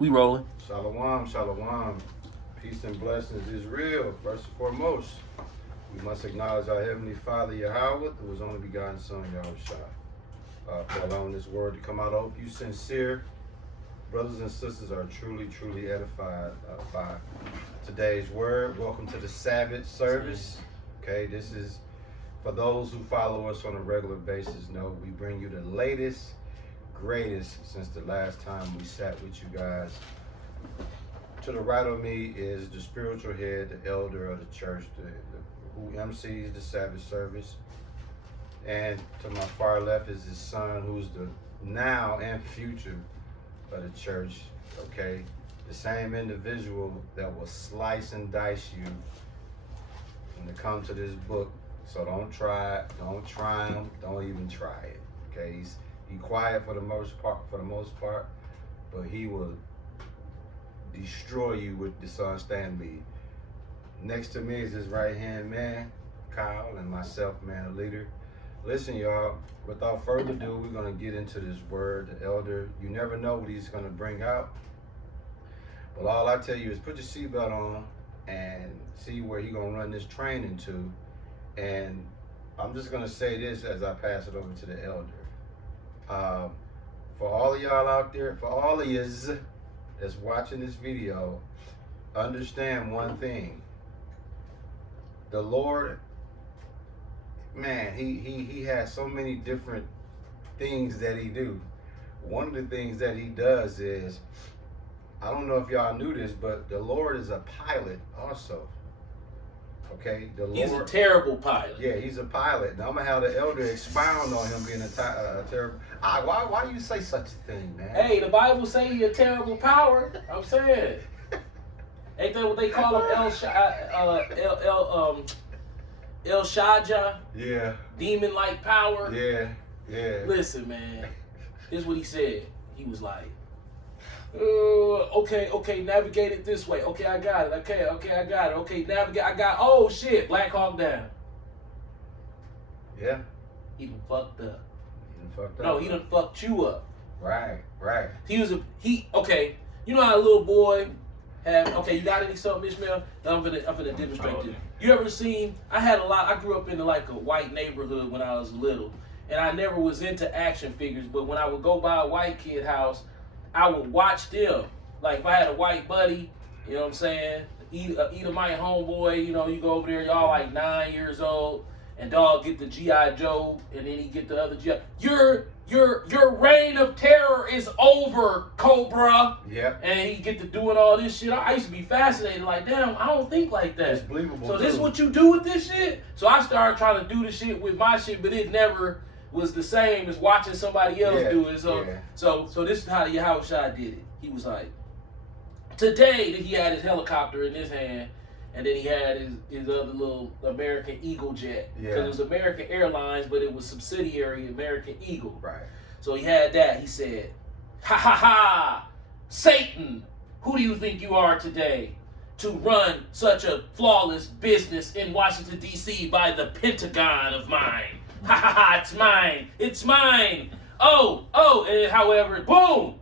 We rolling. Shalom, shalom. Peace and blessings is real. First and foremost, we must acknowledge our Heavenly Father, Yahweh, who was only begotten Son, Yahushua. For allowing this word to come out. I hope you sincere brothers and sisters are truly, truly edified by today's word. Welcome to the Sabbath service. Okay, this is for those who follow us on a regular basis. Know we bring you the latest, greatest since the last time we sat with you guys. To the right of me is the spiritual head, the elder of the church, who MCs the Sabbath service. And to my far left is his son, who's the now and future of the church. Okay, the same individual that will slice and dice you when it comes to this book. So don't try it, don't try him, don't even try it. Okay, he's quiet for the most part, but he will destroy you with this understanding. Next to me is his right hand man, Kyle, and myself, man, a leader. Listen, y'all, without further ado, we're going to get into this word, the elder. You never know what he's going to bring out. But all I tell you is put your seatbelt on and see where he's going to run this train into. And I'm just going to say this as I pass it over to the elder. For all of y'all out there, for all of yous that's watching this video, understand one thing. The Lord, man, he has so many different things that he do. One of the things that he does is, I don't know if y'all knew this, but the Lord is a pilot also. Okay, He's a terrible pilot. Yeah, he's a pilot. Now I'm gonna have the elder expound on him being a terrible. Why do you say such a thing, man? Hey, the Bible say he's a terrible power. I'm saying, ain't that what they call him? El Shaddai. Yeah. Demon-like power. Yeah. Yeah. Listen, man. Here's what he said. He was like, okay, navigate it this way. Okay, I got it. Okay, I got it. Okay, navigate. Oh shit, Black Hawk Down. Yeah. He done fucked up. No, he done fucked you up. Right. Okay, you know how a little boy you got any something, Ishmael? I'm gonna demonstrate this. You ever seen, I grew up in like a white neighborhood when I was little, and I never was into action figures, but when I would go by a white kid house, I would watch them. Like if I had a white buddy, you know what I'm saying? Either my homeboy, you know, you go over there, y'all like 9 years old, and dog get the G.I. Joe, and then he get the other G.I. Your reign of terror is over, Cobra. Yeah. And he get to doing all this shit. I used to be fascinated, like, damn, I don't think like that. It's believable. So this is what you do with this shit? So I started trying to do the shit with my shit, but it never was the same as watching somebody else do it. So this is how Yahushua did it. He was like, today that he had his helicopter in his hand, and then he had his other little American Eagle jet. Because it was American Airlines, but it was subsidiary American Eagle. Right. So he had that. He said, ha ha ha, Satan, who do you think you are today to run such a flawless business in Washington, D.C. by the Pentagon of mine? Ha ha ha, it's mine. Oh, and however, boom.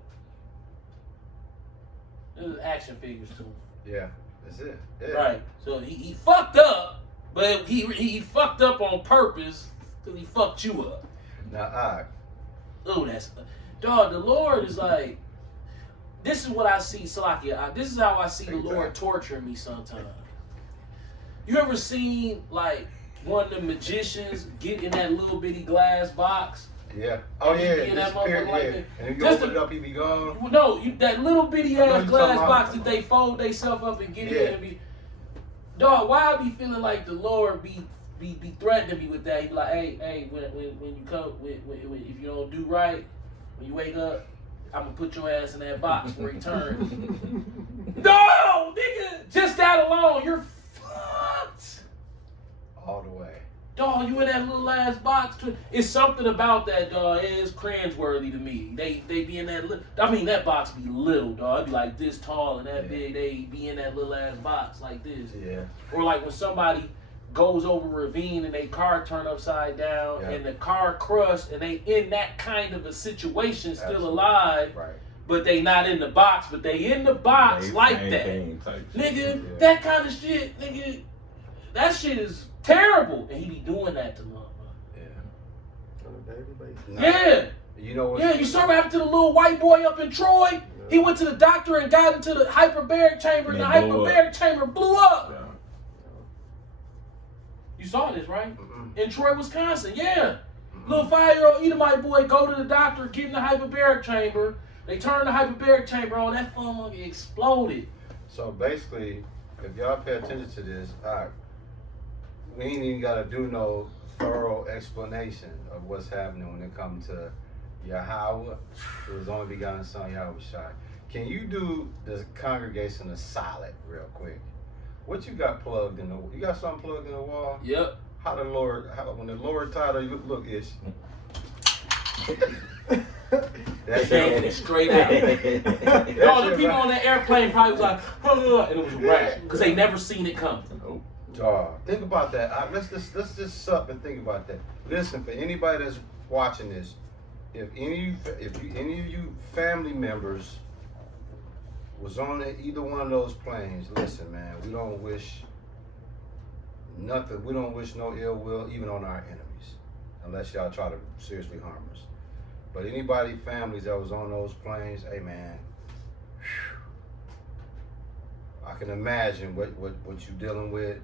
There's action figures too. Yeah, that's it. Yeah. Right. So he fucked up, but he fucked up on purpose because he fucked you up. Now, that's dog. The Lord is like, this is what I see, Salakia. This is how I see the Lord torturing me sometimes. You ever seen like one of the magicians get in that little bitty glass box? Yeah. Oh yeah. That motherfucker like that. And if you open it up, he be gone. No, that little bitty ass glass box that they fold themselves up and get in and be. Dog, why I be feeling like the Lord be threatening me with that? He be like, hey, when you come, if you don't do right, when you wake up, I'm gonna put your ass in that box for eternity. No, nigga, just that alone, you're fucked. All the way. Dog, you in that little ass box. It's something about that, dog. It is cringeworthy to me. They be in that. That box be little, dog. It be like this tall and that big. They be in that little ass box like this. Yeah. Or like when somebody goes over a ravine and their car turn upside down and the car crushed and they in that kind of a situation, still alive. Right. but they not in the box, but they in the box They like same that. thing type shit. Nigga, Yeah. that kind of shit, nigga, that shit is terrible. And he be doing that to motherfuckers. Yeah. On a daily basis. Nah. Yeah. You know what? Yeah, you saw what happened to the little white boy up in Troy? He went to the doctor and got into the hyperbaric chamber, and the And it blew hyperbaric chamber blew up. Yeah. You saw this, right? Mm-mm. In Troy, Wisconsin. Yeah. Mm-mm. Little 5-year-old Edomite boy go to the doctor, get in the hyperbaric chamber. They turn the hyperbaric chamber on. That motherfucker exploded. So basically, if y'all pay attention to this, we ain't even gotta do no thorough explanation of what's happening when it comes to Yahweh, His only begotten Son Yahweh Shai. Can you do the congregation a solid real quick? What you got plugged in the? You got something plugged in the wall? Yep. When the Lord title you look Ish. That's Saying it it. straight out. No, the people on that airplane probably was like, and it was a wrap. Because they never seen it coming. Nope. Think about that. Let's just sup and think about that. Listen, for anybody that's watching this, if any of you family members was on either one of those planes, listen, man, we don't wish nothing. We don't wish no ill will even on our enemies, unless y'all try to seriously harm us. But anybody, families that was on those planes, hey man, I can imagine what you dealing with.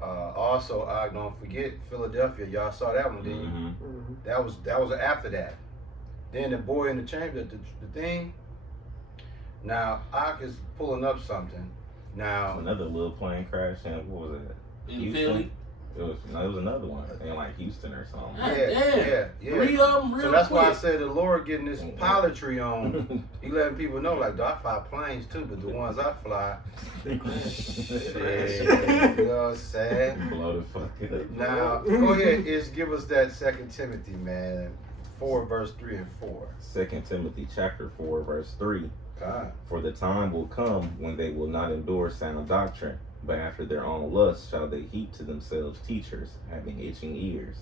Also, don't forget Philadelphia. Y'all saw that one, didn't you? Mm-hmm. That was after that. Then the boy in the chamber, the thing. Now Ak is pulling up something. Now Another little plane crash in, what was it? In Houston? Philly. It was another one in like Houston or something. God yeah. Three of them real So that's quick. why I said the Lord getting this pilotry on. He letting people know, like, I fly planes too, but the ones I fly, shit, you know what I'm saying? Blow the fuck up. Now, go ahead, Ish, give us that 2 Timothy, man, 4 verse 3 and 4. 2 Timothy chapter 4 verse 3. God. For the time will come when they will not endure sound doctrine, but after their own lust shall they heap to themselves teachers, having itching ears.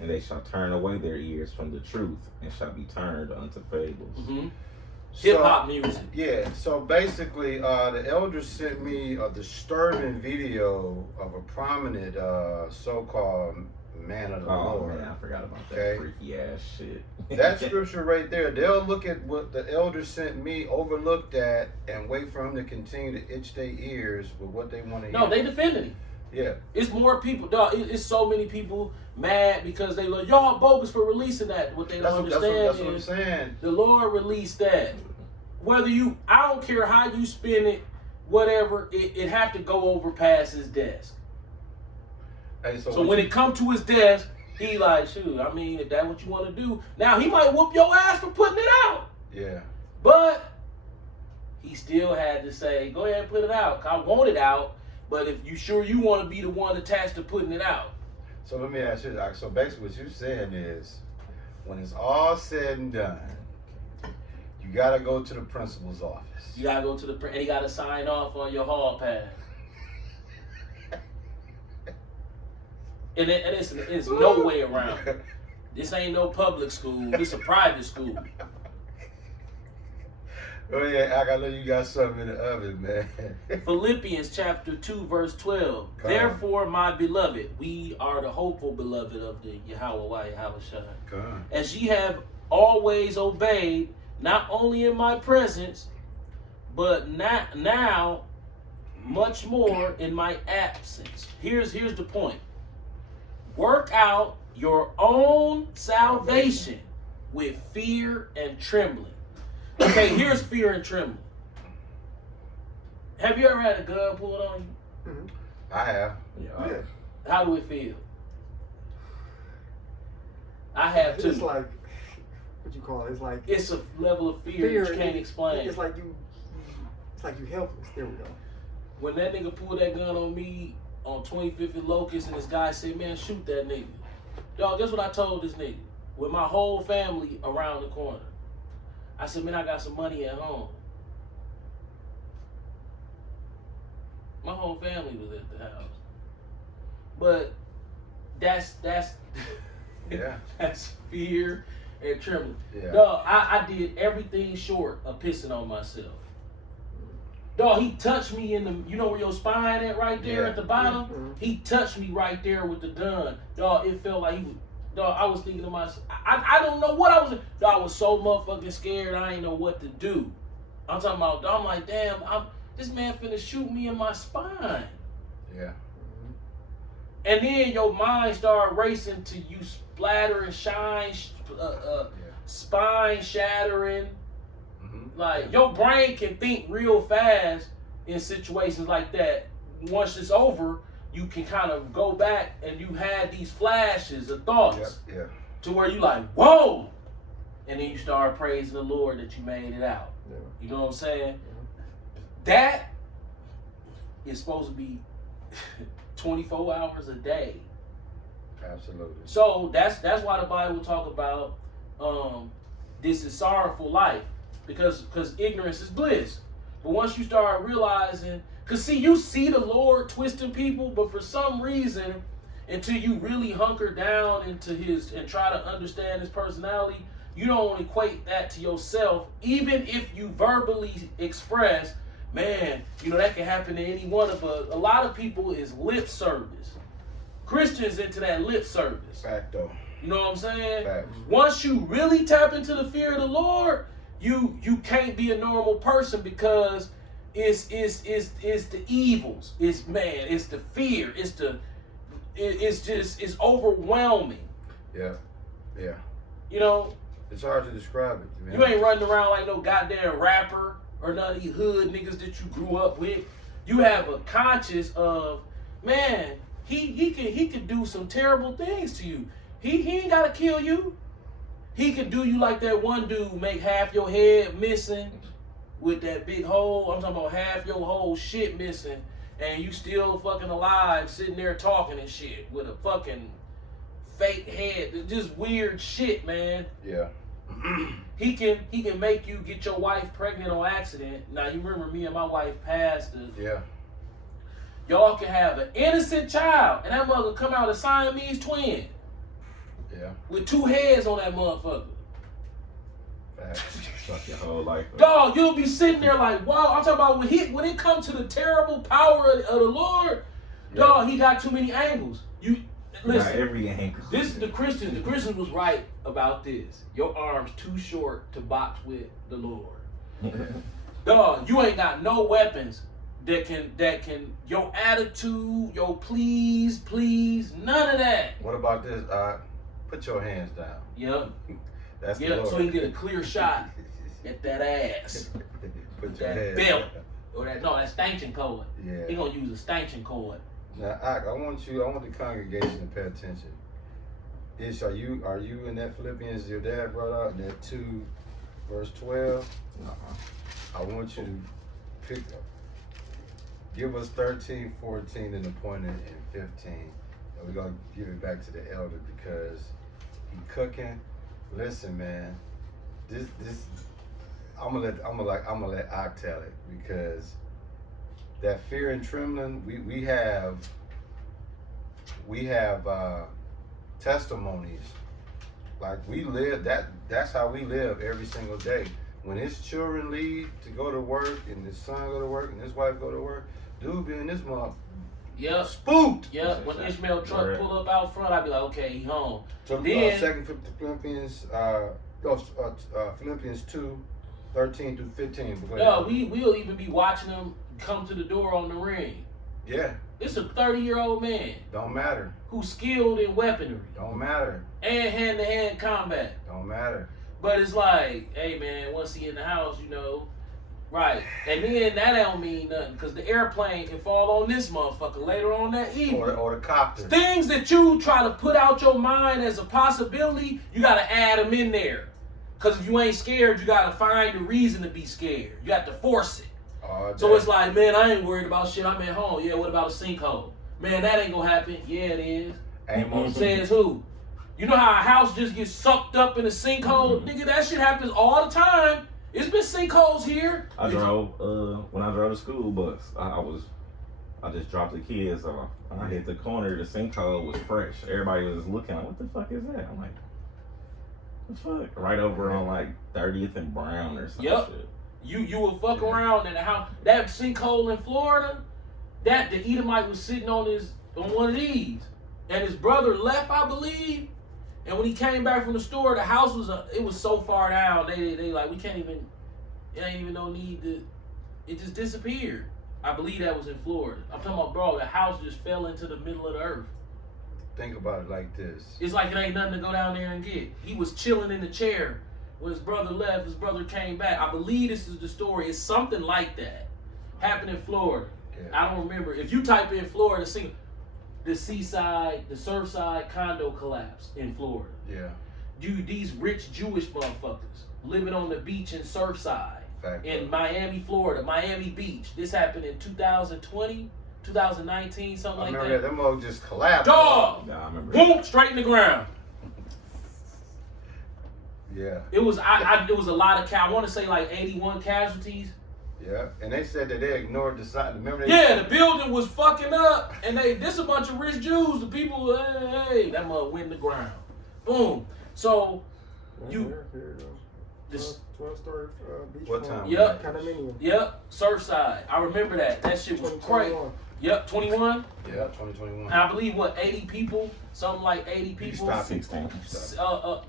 And they shall turn away their ears from the truth, and shall be turned unto fables. Mm-hmm. Hip hop music. Yeah, so basically, the elders sent me a disturbing video of a prominent so-called man of the Oh Lord. man, I forgot about that Okay. freaky ass shit. That scripture right there, they'll look at what the elders sent me, overlook that, and wait for him to continue to itch their ears with what they want to hear. No, they defended him. Yeah. It's more people, dog. It's so many people mad because they like, y'all bogus for releasing that. What they don't That's understand what I'm is saying. the Lord released that. Whether I don't care how you spin it, whatever, it have to go over past his desk. Hey, So when it come to his desk, he like, shoot, I mean, if that's what you want to do. Now, he might whoop your ass for putting it out. Yeah. But he still had to say, go ahead and put it out. I want it out, but if you sure you want to be the one attached to putting it out. So let me ask you, Doc. So basically what you're saying is, when it's all said and done, you got to go to the principal's office. You got to go to the and he got to sign off on your hall pass. And it's no way around it. This ain't no public school. This a private school. Oh yeah, I know you got something in the oven, man. Philippians chapter 2 verse 12. Come. Therefore, my beloved, we are the hopeful beloved of the Yahweh Shai. Come on. As ye have always obeyed, not only in my presence, but now much more in my absence. Here's the point. Work out your own salvation with fear and trembling. Okay, here's fear and trembling. Have you ever had a gun pulled on you? Mhm. I have. Yeah. How do it feel? I have It's too. like, what you call it? It's like It's a level of fear that you can't explain. It's like you helpless. There we go. When that nigga pulled that gun on me on 25th and Locust, and this guy said, man, shoot that nigga. Dog, guess what I told this nigga? With my whole family around the corner. I said, man, I got some money at home. My whole family was at the house. But that's Yeah. that's fear and trembling. Yeah. Dog, I did everything short of pissing on myself. Dog, he touched me in the, you know where your spine at right there Yeah, at the bottom? yeah. He touched me right there with the gun. Dog, it felt like he was, dog, I was thinking to myself, I don't know what I was, dog, I was so motherfucking scared, I didn't know what to do. I'm talking about, I'm like, damn, this man finna shoot me in my spine. Yeah. And then your mind started racing to you splatter and shine, spine shattering. Like, your brain can think real fast in situations like that. Once it's over, you can kind of go back and you had these flashes of thoughts Yeah. to where you like, whoa! And then you start praising the Lord that you made it out. Yeah. You know what I'm saying? That is supposed to be 24 hours a day. Absolutely. So that's why the Bible talk about this is sorrowful life, because ignorance is bliss. But once you start realizing, because see, you see the Lord twisting people, but for some reason, until you really hunker down into his and try to understand his personality, you don't equate that to yourself. Even if you verbally express, man, you know, that can happen to any one of us. A lot of people is lip service. Christians into that lip service. Fact though. You know what I'm saying? Facts. Once you really tap into the fear of the Lord, you can't be a normal person, because it's the evils. It's the fear. It's overwhelming. Yeah. Yeah. You know, It's hard to describe it, man. you ain't running around like no goddamn rapper or none of these hood niggas that you grew up with. You have a conscience of, man, he could do some terrible things to you. He ain't gotta kill you. He could do you like that one dude, make half your head missing with that big hole. I'm talking about half your whole shit missing, and you still fucking alive, sitting there talking and shit with a fucking fake head. Just weird shit, man. Yeah. He can make you get your wife pregnant on accident. Now you remember me and my wife passed. Yeah. Y'all can have an innocent child, and that mother come out a Siamese twin Yeah. with two heads on that motherfucker. Facts. Fuck your whole life. Dog, you'll be sitting there like, wow. I'm talking about when it comes to the terrible power of the Lord, Yeah. dog, he got too many angles. You Not listen. every angle. This is the Christians. The Christians was right about this. Your arm's too short to box with the Lord. Dog, you ain't got no weapons that can your attitude, your please, none of that. What about this? Put your hands down. Yep. That's the Yep. Lord. So he get a clear shot at that ass. Put your That hands belt. down. Or that stanchion cord. Yeah. He gonna use a stanchion cord. Now, I want the congregation to pay attention. Ish, are you in that Philippians your dad brought out, in that 2 verse 12? I want you to pick up. Give us 13, 14, and the point in 15. And we're gonna give it back to the elder because he cooking. Listen, man, this I'm gonna let Ak tell it, because that fear and trembling, we have testimonies. Like, we live that's how we live every single day. When his children leave to go to work, and his son go to work, and his wife go to work, dude be in this month Yep. spooked. Yep. When Ishmael truck Right. pull up out front, I'd be like, okay, he home. So Then- Philippians 2, 13 through 15. No, we'll even be watching him come to the door on the ring. Yeah, It's a 30-year-old man don't matter. who's skilled in weaponry Don't matter. and hand-to-hand combat. Don't matter. But it's like, hey man, once he in the house, you know, right? And then that don't mean nothing, because the airplane can fall on this motherfucker later on that evening. Or the copter. Things that you try to put out your mind as a possibility, you gotta add them in there. Because if you ain't scared, you gotta find a reason to be scared. You got to force it. So it's like, man, I ain't worried about shit. I'm at home. Yeah, what about a sinkhole? Man, that ain't gonna happen. Yeah, it is. Amos Says who? You know how a house just gets sucked up in a sinkhole? Nigga, that shit happens all the time. It's been sinkholes here. I drove when I drove the school bus. I just dropped the kids off. I hit the corner. The sinkhole was fresh. Everybody was looking like, what the fuck is that? I'm like, Fuck. Right over on like 30th and Brown or some Yep. shit. You would fuck around in the house. That sinkhole in Florida, the Edomite was sitting on one of these, and his brother left, I believe. And when he came back from the store, the house was so far down. They like, we can't even. It ain't even no need to. It just disappeared. I believe that was in Florida. I'm talking about, bro. The house just fell into the middle of the earth. Think about it like this. It's like it ain't nothing to go down there and get. He was chilling in the chair when his brother left. His brother came back. I believe this is the story. It's something like that. Happened in Florida. Yeah. I don't remember. If you type in Florida, see the seaside, the Surfside condo collapse in Florida. Yeah. These rich Jewish motherfuckers living on the beach in Surfside Fact. in Miami, Florida, Miami Beach. This happened in 2020, 2019, something I like remember that. that mug just collapsed. Dog! Yeah, I remember. Boom! Straight in the ground. Yeah. It was it was a lot of I want to say like 81 casualties. Yeah. And they said that they ignored the sign. Remember they Yeah, the building was fucking up, and this a bunch of rich Jews. The people, hey, that mother went in the ground. Boom. So you this 12-story beach. What time? Yep. Condominium. Yep, Surfside. I remember that. That shit was crazy. 2021. Yep, 21. Yeah, 2021. And I believe 80 people, something like 80 You people. stop it. 16. Stop